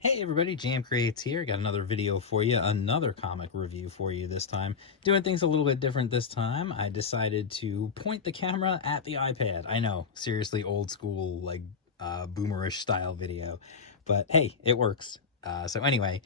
Hey everybody, Jam Creates here. Got another video for you, another comic review for you this time. Doing things a little bit different this time. I decided to point the camera at the iPad. I know, seriously old school, like boomerish style video. But hey, it works. So anyway,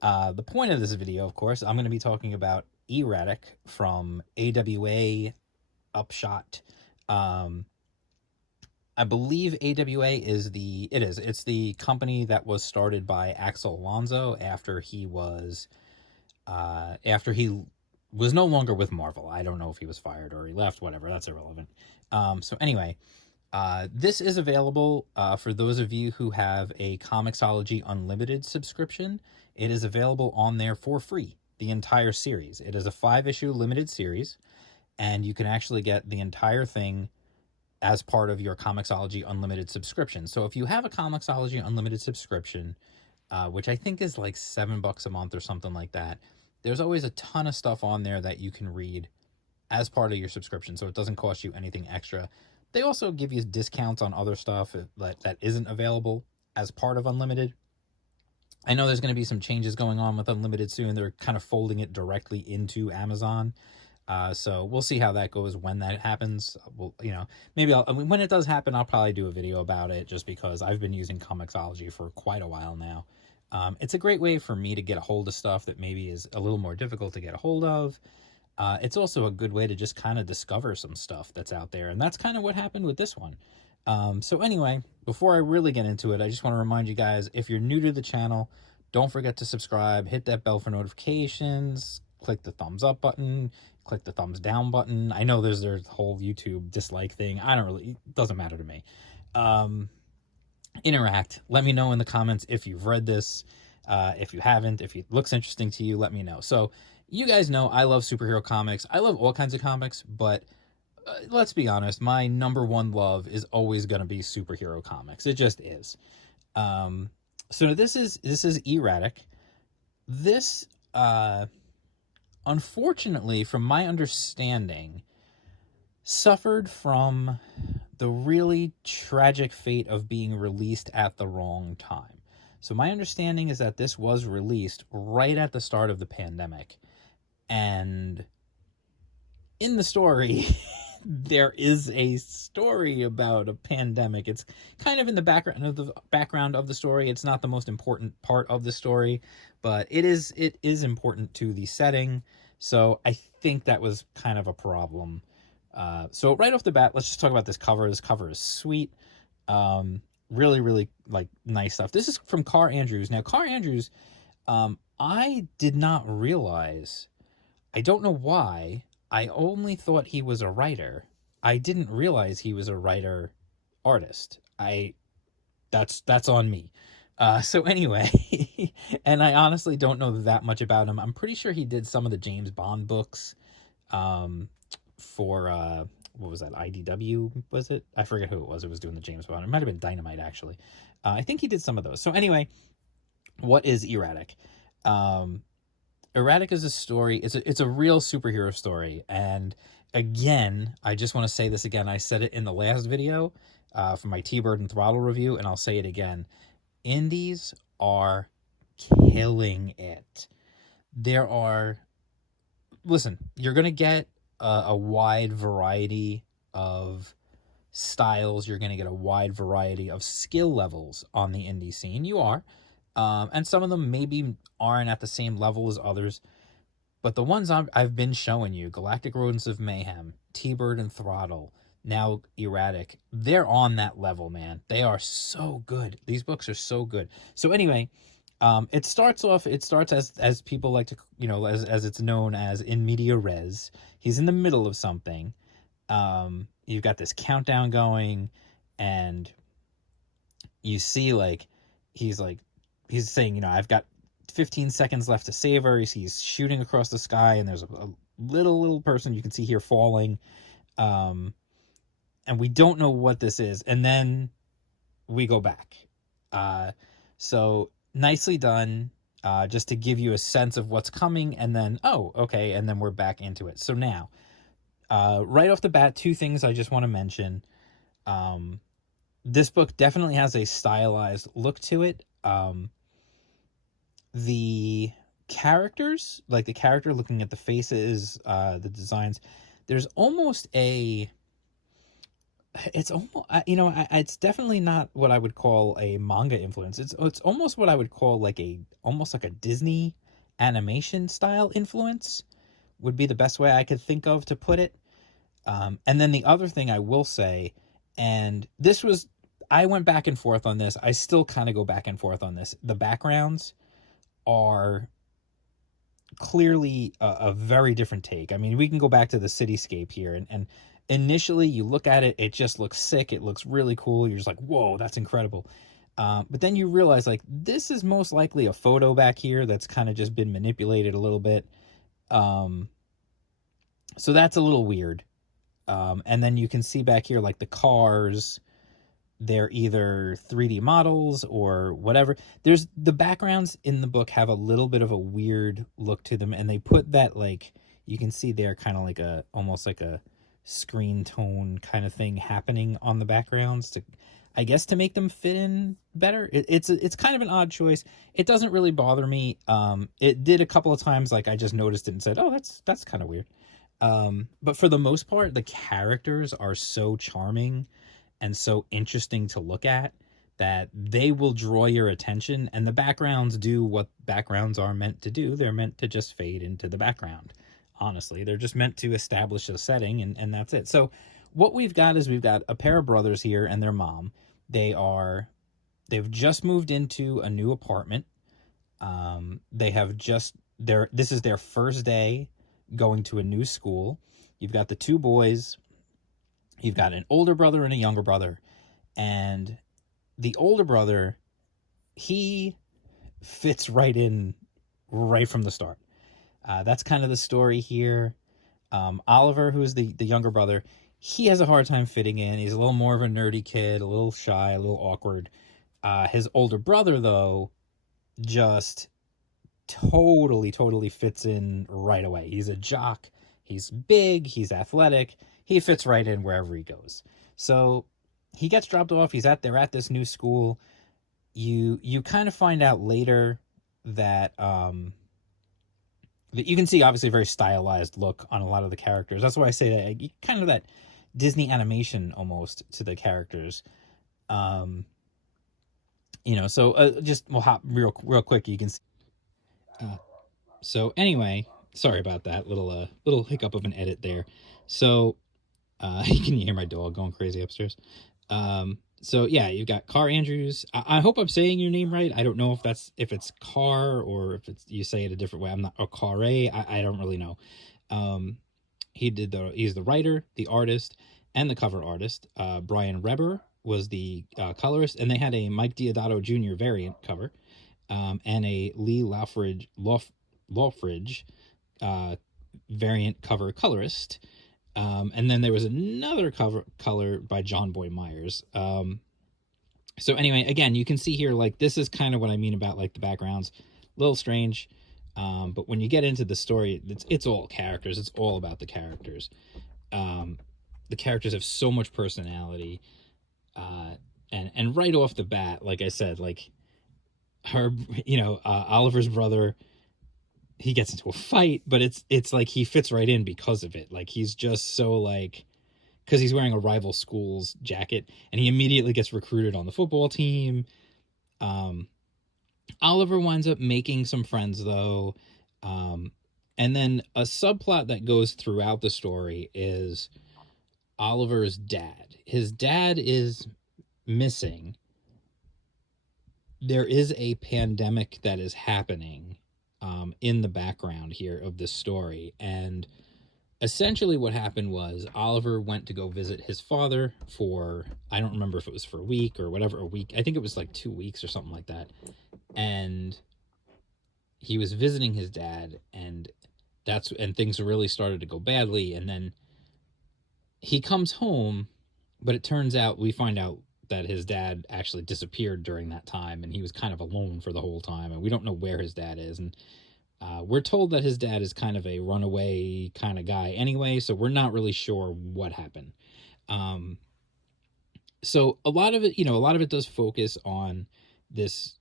the point of this video, of course, I'm going to be talking about E-Ratic from AWA Upshot. I believe AWA is it's the company that was started by Axel Alonso after he was no longer with Marvel. I don't know if he was fired or he left, whatever, that's irrelevant. So anyway, this is available for those of you who have a Comixology Unlimited subscription. It is available on there for free, the entire series. It is a 5-issue limited series, and you can actually get the entire thing as part of your Comixology Unlimited subscription. So if you have a Comixology Unlimited subscription, which I think is like $7 a month or something like that, there's always a ton of stuff on there that you can read as part of your subscription, so it doesn't cost you anything extra. They also give you discounts on other stuff that isn't available as part of Unlimited. I know there's going to be some changes going on with Unlimited soon. They're kind of folding it directly into Amazon. So we'll see how that goes when that happens. Well, maybe when it does happen, I'll probably do a video about it, just because I've been using Comixology for quite a while now. It's a great way for me to get a hold of stuff that maybe is a little more difficult to get a hold of. It's also a good way to just kind of discover some stuff that's out there. And that's kind of what happened with this one. So anyway, before I really get into it, I just want to remind you guys, if you're new to the channel, don't forget to subscribe, hit that bell for notifications, click the thumbs up button, click the thumbs down button. I know there's whole YouTube dislike thing. It doesn't matter to me. Interact. Let me know in the comments if you've read this. If you haven't, if it looks interesting to you, let me know. So you guys know I love superhero comics. I love all kinds of comics, but let's be honest, my number one love is always going to be superhero comics. It just is. So this is E-Ratic. This unfortunately, from my understanding, suffered from the really tragic fate of being released at the wrong time. So my understanding is that this was released right at the start of the pandemic. And in the story, there is a story about a pandemic. It's kind of in the background of the story. It's not the most important part of the story, but it is important to the setting. So I think that was kind of a problem. So right off the bat, let's just talk about this cover. This cover is sweet. Really, really like nice stuff. This is from Karre Andrews. Now, Karre Andrews, I did not realize, I don't know why, I only thought he was a writer. I didn't realize he was a writer artist. That's on me. So anyway, and I honestly don't know that much about him. I'm pretty sure he did some of the James Bond books, for, what was that, IDW, was it? I forget who it was doing the James Bond. It might have been Dynamite, actually. I think he did some of those. So anyway, what is E-Ratic? E-Ratic is a story. It's a real superhero story. And again, I just want to say this again. I said it in the last video for my T-Bird and Throttle review, and I'll say it again. Indies are killing it. Listen, you're going to get a wide variety of styles. You're going to get a wide variety of skill levels on the indie scene. You are. And some of them maybe aren't at the same level as others. But the ones I've been showing you, Galactic Rodents of Mayhem, T-Bird and Throttle, now E-Ratic, they're on that level, man. They are so good. These books are so good. So anyway, it starts as people like to, as it's known as, in media res. He's in the middle of something. You've got this countdown going, and you see he's saying, I've got 15 seconds left to save her. He's shooting across the sky, and there's a little person you can see here falling. And we don't know what this is. And then we go back. So nicely done, just to give you a sense of what's coming. And then, oh, okay. And then we're back into it. So now, right off the bat, two things I just want to mention. This book definitely has a stylized look to it. the characters, like the character looking at the faces, the designs, there's almost a, it's almost, it's definitely not what I would call a manga influence. It's almost what I would call like almost like a Disney animation style influence would be the best way I could think of to put it. And then the other thing I will say, and this was, I went back and forth on this. I still kind of go back and forth on this. The backgrounds are clearly a very different take. I mean, we can go back to the cityscape here, and initially you look at it, it just looks sick. It looks really cool. You're just like, whoa, that's incredible. But then you realize, like, this is most likely a photo back here that's kind of just been manipulated a little bit. So that's a little weird. And then you can see back here, like, the cars, they're either 3D models or whatever. There's the backgrounds in the book have a little bit of a weird look to them, and they put that, like, you can see they're kind of like almost like a screen tone kind of thing happening on the backgrounds to, I guess, to make them fit in better. It's kind of an odd choice. It doesn't really bother me. It did a couple of times, like, I just noticed it and said, oh, that's kind of weird. But for the most part, the characters are so charming and so interesting to look at that they will draw your attention, and the backgrounds do what backgrounds are meant to do. They're meant to just fade into the background. Honestly, they're just meant to establish a setting, and that's it. So what we've got is we've got a pair of brothers here and their mom. They've just moved into a new apartment. This is their first day going to a new school. You've got the two boys. You've got an older brother and a younger brother. And the older brother, he fits right in right from the start. That's kind of the story here. Oliver, who's the younger brother, he has a hard time fitting in. He's a little more of a nerdy kid, a little shy, a little awkward. His older brother, though, just totally fits in right away. He's a jock. He's big. He's athletic. He fits right in wherever he goes. So he gets dropped off. They're at this new school. You kind of find out later that that you can see, obviously, a very stylized look on a lot of the characters. That's why I say that kind of that Disney animation almost to the characters. So just we'll hop real quick. You can see. So anyway, sorry about that little hiccup of an edit there. So you can hear my dog going crazy upstairs. So yeah, you've got Karre Andrews. I hope I'm saying your name right. I don't know if it's Karre or if you say it a different way. I'm not, or Karre. I don't really know. He's the writer, the artist, and the cover artist. Brian Reber was the colorist, and they had a Mike Diodato Jr. variant cover, and a Lee Lawfridge variant cover colorist. And then there was another color by John Boy Myers. So anyway, again, you can see here, like, this is kind of what I mean about, like, the backgrounds. A little strange. But when you get into the story, it's all characters. It's all about the characters. The characters have so much personality. And right off the bat, like I said, like, Oliver's brother, he gets into a fight, but it's like he fits right in because of it. Like, he's just so, like, because he's wearing a rival school's jacket, and he immediately gets recruited on the football team. Oliver winds up making some friends, though. And then a subplot that goes throughout the story is Oliver's dad. His dad is missing. There is a pandemic that is happening in the background here of this story. And essentially what happened was Oliver went to go visit his father for, I don't remember if it was for a week or whatever, a week. I think it was like 2 weeks or something like that. And he was visiting his dad, and things really started to go badly. And then he comes home, but it turns out, we find out that his dad actually disappeared during that time, and he was kind of alone for the whole time, and we don't know where his dad is. And we're told that his dad is kind of a runaway kind of guy anyway, so we're not really sure what happened. So a lot of it does focus on this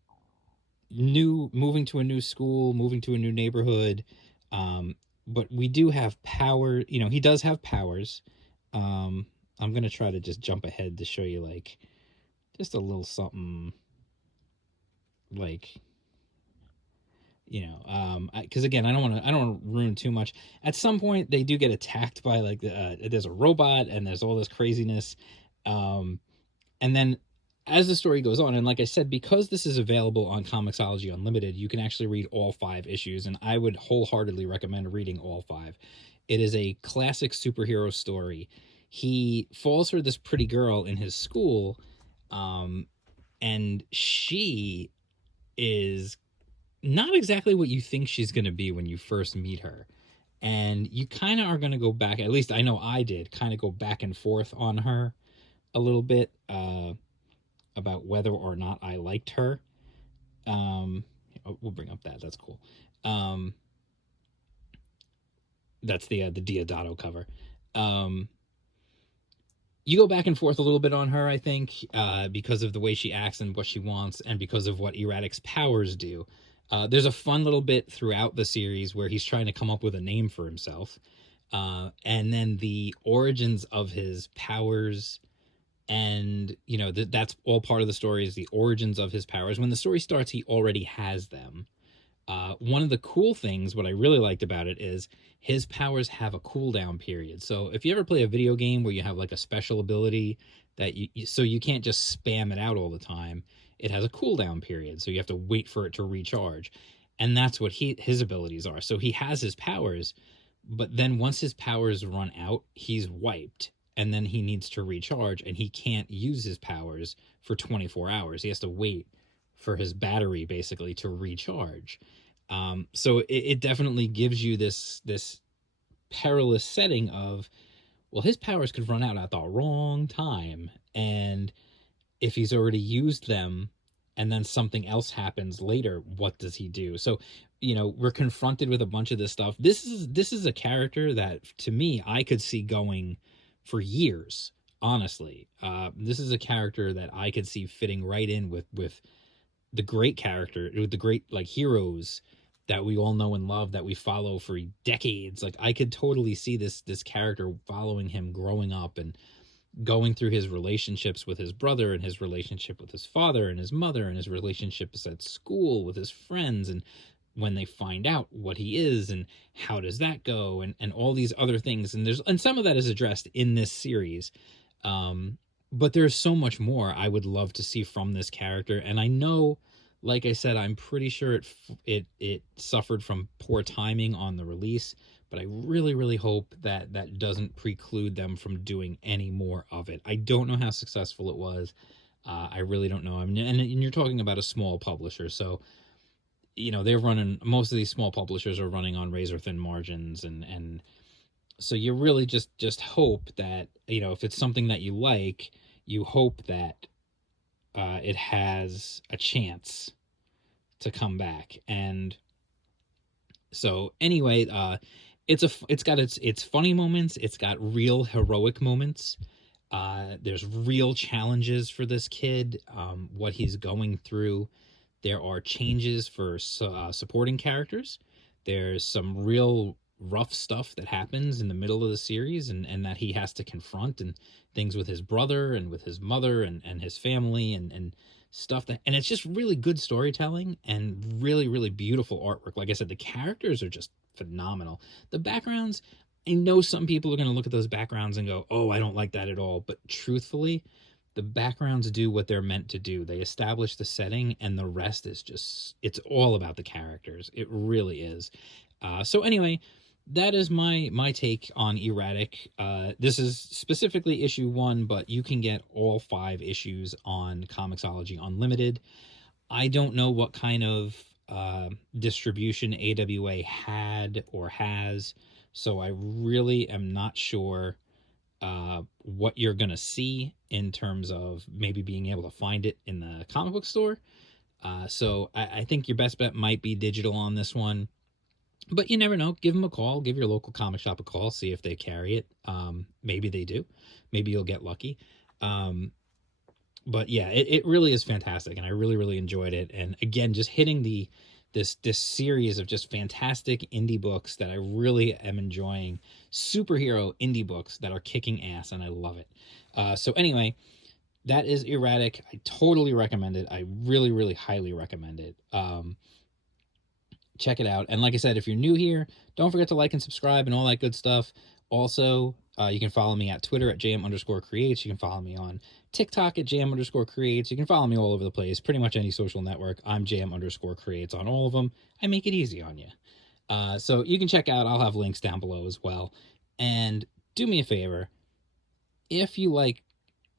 moving to a new school, moving to a new neighborhood. But we do have power. He does have powers. I'm gonna try to just jump ahead to show you like just a little something like because again, I don't want to ruin too much. At some point they do get attacked by like there's a robot and there's all this craziness. um and then as the story goes on, and like I said, because this is available on Comixology Unlimited, you can actually read all 5 issues, and I would wholeheartedly recommend reading all 5. It is a classic superhero story. He falls for this pretty girl in his school, um and she is not exactly what you think she's going to be when you first meet her. And you kind of are going to go back, at least I know I did, kind of go back and forth on her a little bit, about whether or not I liked her. We'll bring up that's cool. That's the Diodato cover. You go back and forth a little bit on her, I think, because of the way she acts and what she wants, and because of what E-Ratic's powers do. There's a fun little bit throughout the series where he's trying to come up with a name for himself. And then the origins of his powers, and that's all part of the story, is the origins of his powers. When the story starts, he already has them. One of the cool things, what I really liked about it, is his powers have a cooldown period. So if you ever play a video game where you have like a special ability that so you can't just spam it out all the time, it has a cooldown period. So you have to wait for it to recharge. And that's what his abilities are. So he has his powers, but then once his powers run out, he's wiped. And then he needs to recharge, and he can't use his powers for 24 hours. He has to wait for his battery basically to recharge. So it definitely gives you this perilous setting of, well, his powers could run out at the wrong time, and if he's already used them and then something else happens later, what does he do? So we're confronted with a bunch of this stuff. This is a character that, to me, I could see going for years, honestly. This is a character that I could see fitting right in with the great character, with the great like heroes that we all know and love, that we follow for decades. Like, I could totally see this character following him growing up and going through his relationships with his brother, and his relationship with his father and his mother, and his relationships at school with his friends, and when they find out what he is and how does that go, and all these other things. And some of that is addressed in this series. But there's so much more I would love to see from this character. And I know, like I said, I'm pretty sure it suffered from poor timing on the release, but I really, really hope that that doesn't preclude them from doing any more of it. I don't know how successful it was. I really don't know. I mean, and you're talking about a small publisher, so they're running, most of these small publishers are running on razor thin margins, and so you really just hope that, if it's something that you like, you hope that it has a chance to come back. And so anyway, it's got its funny moments, it's got real heroic moments. There's real challenges for this kid, what he's going through. There are changes for supporting characters. There's some real rough stuff that happens in the middle of the series, and that he has to confront, and things with his brother and with his mother and his family, and stuff and it's just really good storytelling and really, really beautiful artwork. Like I said, the characters are just phenomenal. The backgrounds, I know some people are going to look at those backgrounds and go, oh, I don't like that at all. But truthfully, the backgrounds do what they're meant to do. They establish the setting, and the rest is just, it's all about the characters. It really is. So anyway, that is my take on E-Ratic. This is specifically issue 1, but you can get all 5 issues on Comixology Unlimited. I don't know what kind of distribution AWA had or has, so I really am not sure what you're gonna see in terms of maybe being able to find it in the comic book store. So I think your best bet might be digital on this one. But you never know. Give them a call. Give your local comic shop a call. See if they carry it. Maybe they do. Maybe you'll get lucky. But yeah, it really is fantastic, and I really, really enjoyed it. And again, just hitting this series of just fantastic indie books that I really am enjoying, superhero indie books that are kicking ass, and I love it. So anyway, that is E-Ratic. I totally recommend it. I really, really highly recommend it. Check it out. And like I said, if you're new here, don't forget to like and subscribe and all that good stuff. Also, you can follow me at Twitter at jm_creates. You can follow me on TikTok at jm_creates. You can follow me all over the place. Pretty much any social network. I'm jm_creates on all of them. I make it easy on you. So you can check out. I'll have links down below as well. And do me a favor. If you like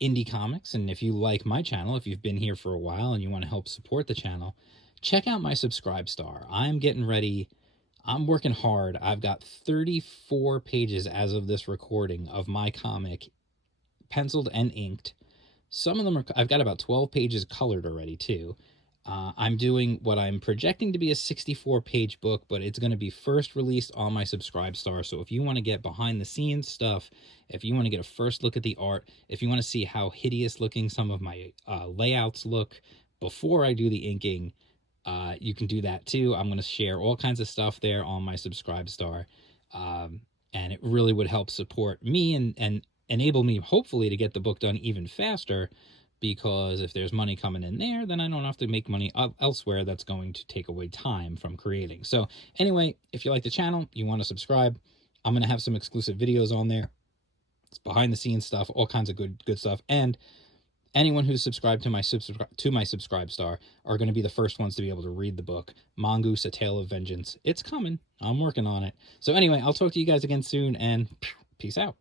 indie comics, and if you like my channel, if you've been here for a while and you want to help support the channel, check out my Subscribe Star. I'm getting ready. I'm working hard. I've got 34 pages as of this recording of my comic, penciled and inked. Some of them are, I've got about 12 pages colored already too. I'm doing what I'm projecting to be a 64-page book, but it's going to be first released on my Subscribe Star. So if you want to get behind the scenes stuff, if you want to get a first look at the art, if you want to see how hideous looking some of my layouts look before I do the inking, you can do that too. I'm going to share all kinds of stuff there on my Subscribe Star. And it really would help support me and enable me, hopefully, to get the book done even faster, because if there's money coming in there, then I don't have to make money elsewhere that's going to take away time from creating. So anyway, if you like the channel, you want to subscribe, I'm going to have some exclusive videos on there. It's behind the scenes stuff, all kinds of good stuff. And anyone who's subscribed to my Subscribe Star are going to be the first ones to be able to read the book, Mongoose, A Tale of Vengeance. It's coming. I'm working on it. So anyway, I'll talk to you guys again soon, and peace out.